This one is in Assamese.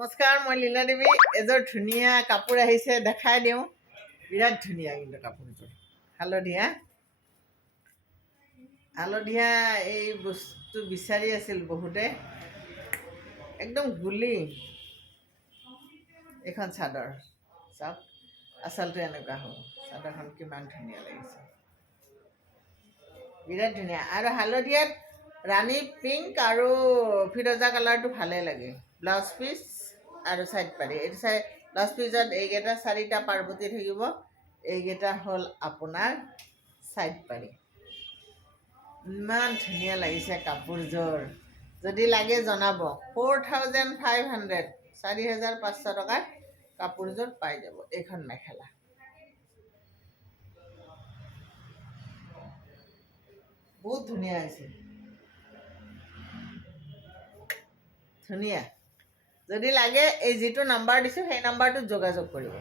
নমস্কাৰ, মই লীলা দেৱী। এযোৰ ধুনীয়া কাপোৰ আহিছে, দেখাই দিওঁ। বিৰাট ধুনীয়া কিন্তু কাপোৰযোৰ। হালধীয়া হালধীয়া এই বস্তু বিচাৰি আছিল বহুতে। একদম গুলি এইখন চাদৰ চাওক, আচলতে এনেকুৱা হ'ব। চাদৰখন কিমান ধুনীয়া লাগিছে, বিৰাট ধুনীয়া। আৰু হালধীয়াত ৰাণী পিংক আৰু ফিৰজা কালাৰটো ভালে লাগে। ব্লাউজ পিচ আৰু ছাইড পাৰি। এইটো ব্লাউজ পিচত এইকেইটা 4টা পাৰ্বতী থাকিব, এইকেইটা হ'ল আপোনাৰ ছাইড পাৰি। ইমান ধুনীয়া লাগিছে কাপোৰযোৰ। যদি লাগে জনাব। 4500 4,500 টকাত কাপোৰযোৰ পাই যাব। এইখন মেখেলা বহুত ধুনীয়া হৈছে, ধুনীয়া। যদি লাগে এই যিটো নাম্বাৰ দিছোঁ সেই নাম্বাৰটোত যোগাযোগ কৰিব।